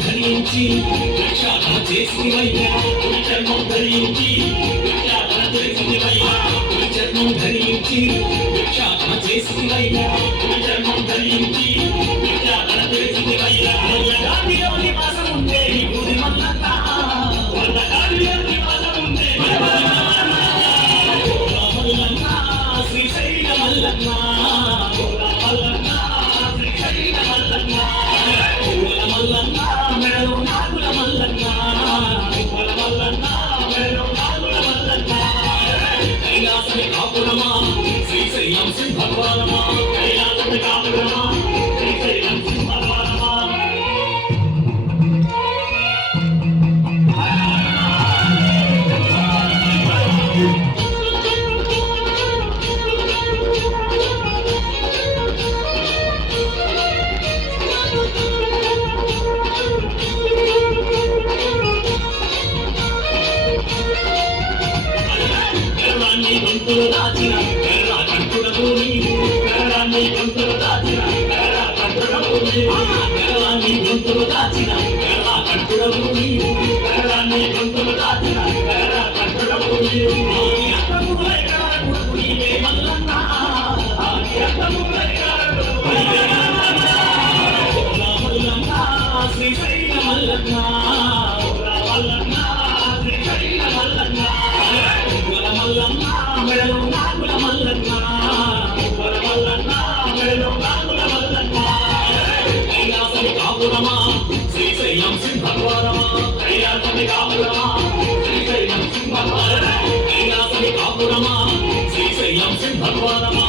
ధరించి రక్షణ చేసివయ్యా చర్మం ధరించి రక్షణ చేసివయ్యా చర్మం ధరించి రక్షణ చేసివయ్యా చర్మం ధరించి రక్షణ చేసివయ్యా గాడిలో నివాసం ఉండే గుడి మల్లన్న గాడిలో నివాసం ఉండే మల్లన్న శ్రీశైల మల్లన్న మల్లన్న శ్రీశైల మల్లన్న మల్లన్న మెడలో నాగుల మల్లన్న మల్లన్న మెడలో నాగుల మల్లన్న కైలాసమి కాపురమా శ్రీశైలం సింహద్వారమా కైలాసమి కాపురమా శ్రీశైలం సింహద్వారమా గొంతులు దాచిన కర్ర కంటుడకు నీవు కర్రాన్ని గొంతులు దాచిన కర్ర కంటుడకు నీవు కర్రాన్ని గొంతులు దాచిన కర్ర కంటుడకు నీవు కర్రాన్ని గొంతులు దాచిన కర్ర కంటుడకు నీవు అత్తములై కరకుడకు నీవే మల్లన్న అత్తములై కరకుడకు నీవే మల్లన్న శ్రీశైల మల్లన్న మల్లన్న శ్రీశైల మల్లన్న మల్లన్న మెడలో నాగుల మల్లన్న మల్లన్న మెడలో నాగుల మల్లన్న కైలాసమి కాపురమా శ్రీశైలం సింహద్వారమా కైలాసమి కాపురమా శ్రీశైలం సింహద్వారమా కైలాసమి కాపురమా శ్రీశైలం సింహద్వారమా